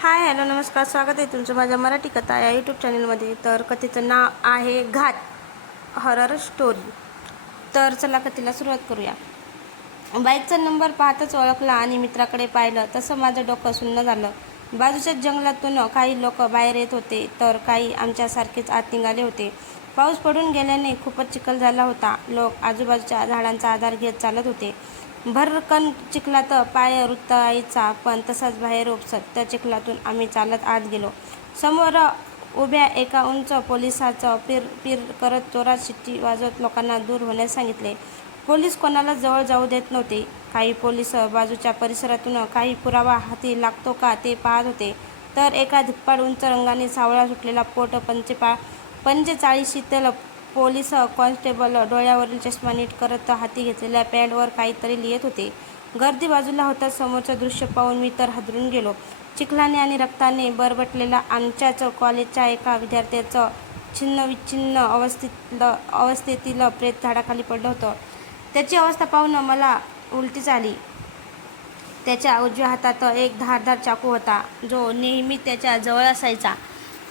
Hi hello नमस्कार स्वागत आहे तुमचं माझ्या मराठी कथा या यूट्यूब चॅनलमध्ये तर कथेचं नाव आहे घात हरर स्टोरी तर चला कथेला सुरुवात करूया. बाईकचा नंबर पाहताच ओळखला आणि मित्राकडे पाहिलं तसं माझं डोकं सुन्न झालं. बाजूच्या जंगलातून काही लोक बाहेर येत होते तर काही आमच्यासारखेच आत निघाले होते. पाऊस पडून गेल्याने खूपच चिखल झाला होता. लोक आजूबाजूच्या झाडांचा आधार घेत चालत होते. भरकन चिखलात पाय रुतायचा पण तसाच बाहेर उपसत त्या चिखलातून आम्ही चालत आत गेलो. समोर उभ्या एका उंच पोलिसाचं पीर पीर करत चोरात शिट्टी वाजवत लोकांना दूर होण्यास सांगितले. पोलीस कोणाला जवळ जाऊ देत नव्हते. काही पोलीस बाजूच्या परिसरातून काही पुरावा हाती लागतो का ते पाहत होते. तर एका धिप्पाड उंच रंगाने सावळा सुटलेला पोट पंचेपा पंचेचाळीशीतील पोलीस कॉन्स्टेबल डोळ्यावरील चष्मा नीट करत हाती घेतलेल्या पॅडवर काहीतरी लिहित होते. गर्दी बाजूला होता समोरचं दृश्य पाहून मी तर हादरून गेलो. चिखलाने आणि रक्ताने बरबटलेला आमच्याच कॉलेजच्या एका विद्यार्थ्याचं छिन्न विच्छिन्न अवस्थेतलं अवस्थेतील प्रेत झाडाखाली पडलं होतं. त्याची अवस्था पाहून मला उलटीच आली. त्याच्या उजव्या हातात एक धारदार चाकू होता. जो नेहमी त्याच्याजवळ असायचा.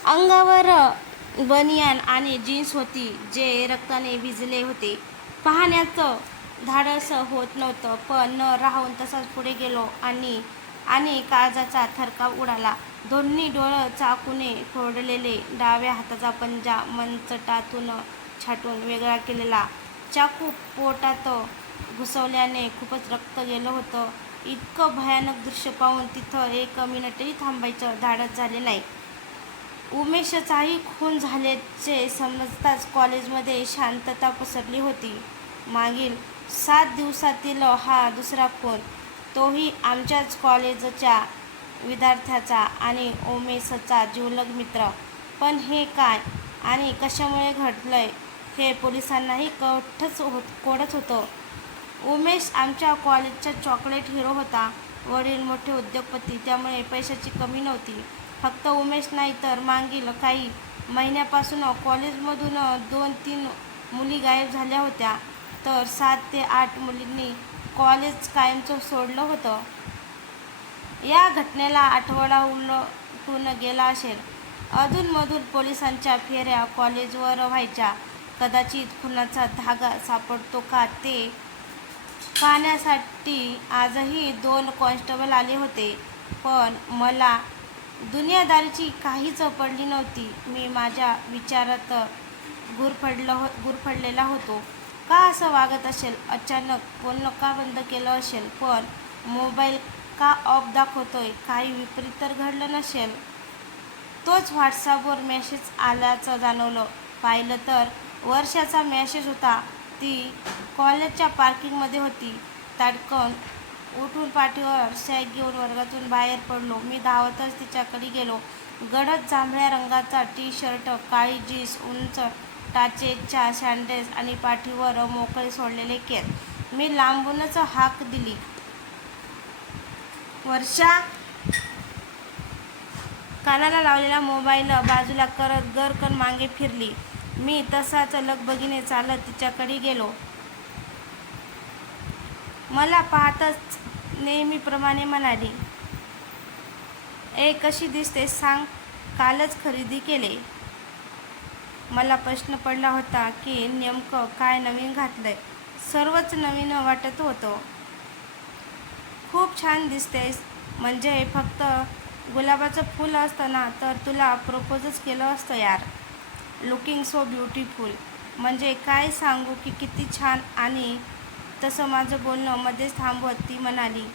अंगावर बनियान आणि जीन्स होती जे रक्ताने भिजले होते. पाहण्याचं धाडस होत नव्हतं पण न राहून तसाच पुढे गेलो आणि आणि काळजाचा थरकाव उडाला. दोन्ही डोळं चाकूने फोडलेले डाव्या हाताचा पंजा मनचटातून छाटून वेगळा केलेला. चाकू पोटात घुसवल्याने खूपच रक्त गेलं होतं. इतकं भयानक दृश्य पाहून तिथं एक मिनिटही थांबायचं धाडस झाले नाही. उमेशचाही खून झाल्याचे समजताच कॉलेजमध्ये शांतता पसरली होती. मागील सात दिवसातील हा दुसरा खून तोही आमच्याच कॉलेजच्या विद्यार्थ्याचा आणि उमेशचा जीवलग मित्र. पण हे काय आणि कशामुळे घडलंय हे पोलिसांनाही कठच होत कोडच होतं. उमेश आमच्या कॉलेजचा चॉकलेट हिरो होता वडील मोठे उद्योगपती त्यामुळे पैशाची कमी नव्हती. फक्त उमेश नाही तर मागील काही महिन्यापासून कॉलेजमधून दोन तीन मुली गायब झाल्या होत्या. तर सात ते आठ मुलींनी कॉलेज कायमचं सोडलं होतं. या घटनेला आठवडा उलटून गेला असेल. अधूनमधून पोलिसांच्या फेऱ्या कॉलेजवर व्हायच्या. कदाचित खुनाचा धागा सापडतो का ते पाहण्यासाठी आजही दोन कॉन्स्टेबल आले होते. पण मला दुनियादारीची काही पडली नव्हती. मी माझ्या विचारात गुरफडलं हो गुरफडलेला होतो. का असं वागत असेल? अचानक बोलणं का बंद केलं असेल पण मोबाईल का ऑफ दाखवतोय? काही विपरीत तर घडलं नसेल? तोच व्हॉट्सअपवर मेसेज आल्याचं जाणवलं. पाहिलं तर वर्षाचा मेसेज होता. ती कॉलेजच्या पार्किंगमध्ये होती. ताडकन उठून पाठीवर सॅग घेऊन वर्गातून बाहेर पडलो. मी धावतच तिच्याकडे गेलो. गडद जांभळ्या रंगाचा टी शर्ट काळी जीन्स उंच टाचेच्या सँडेस आणि पाठीवर मोकळे सोडलेले केस. मी लांबूनच हाक दिली. वर्षा! कानाला लावलेला मोबाईल बाजूला करत गरकन मागे फिरली. मी तसाच लगबगीने चालत तिच्याकडे गेलो. मला पाहतच नेहमीप्रमाणे म्हणाली ए कशी दिसते सांग कालच खरेदी केले. मला प्रश्न पडला होता की नेमकं काय नवीन घातलंय सर्वच नवीन वाटत होतं. खूप छान दिसतेस म्हणजे फक्त गुलाबाचं फूल असतं ना तर तुला प्रपोजच केलं असतं यार. लुकिंग सो ब्युटिफुल म्हणजे काय सांगू की किती छान आणि तसं माझं बोलणं मध्येच थांबवत ती म्हणाली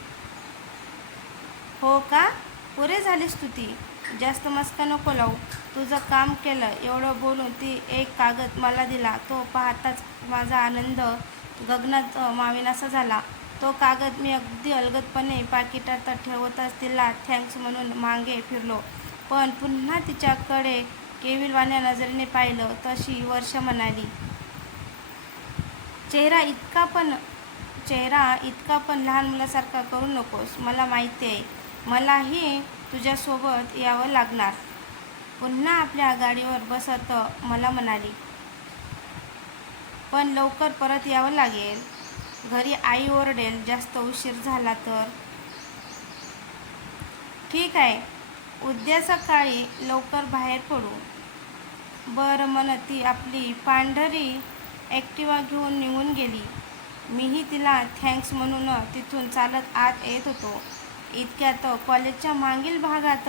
हो का? पुरे झालीस तू ती? जास्त मस्का नको लावू. तुझं काम केलं एवढं बोलून ती एक कागद मला दिला. तो पाहताच माझा आनंद गगनात मावेनासा झाला. तो कागद मी अगदी अलगदपणे पाकिटात ठेवतच तिला थँक्स म्हणून मागे फिरलो. पण पुन्हा तिच्याकडे केविलवाण्या नजरेने पाहिलं तशी वर्ष म्हणाली चेहरा इतका पण चेहरा इतका पण लहान मुलासारखा करू नकोस. मला माहिती आहे. मलाही तुझ्यासोबत यावं लागणार. पुन्हा आपल्या गाडीवर बसत मला म्हणाली. पण लवकर परत यावं लागेल. घरी आई ओरडेल जास्त उशीर झाला तर. ठीक आहे. उद्या सकाळी लवकर बाहेर पडू. बरं म्हणत ती आपली पांढरी ॲक्टिवा घेऊन निघून गेली. मीही तिला थँक्स म्हणून तिथून चालत आत येत होतो. इतक्यात कॉलेजच्या मागील भागात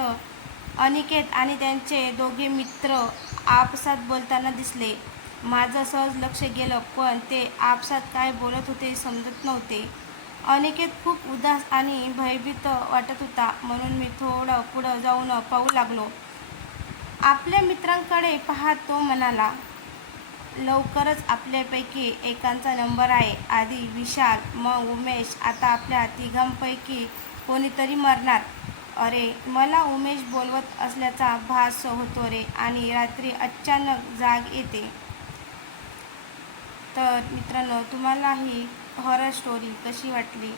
अनिकेत आणि त्यांचे दोघे मित्र आपसात बोलताना दिसले. माझं सहज लक्ष गेलं पण ते आपसात काय बोलत होते समजत नव्हते. अनिकेत खूप उदास आणि भयभीत वाटत होता म्हणून मी थोडं पुढं जाऊन पाहू लागलो. आपल्या मित्रांकडे पाहत तो म्हणाला लवकरच आपल्यापैकी एकांचा नंबर आहे. आधी विशाल मग उमेश. आता आपल्या तिघांपैकी कोणीतरी मरणार. अरे मला उमेश बोलवत असल्याचा भास होतो रे आणि रात्री अचानक जाग येते. तर मित्रांनो तुम्हाला ही हॉरर स्टोरी कशी वाटली?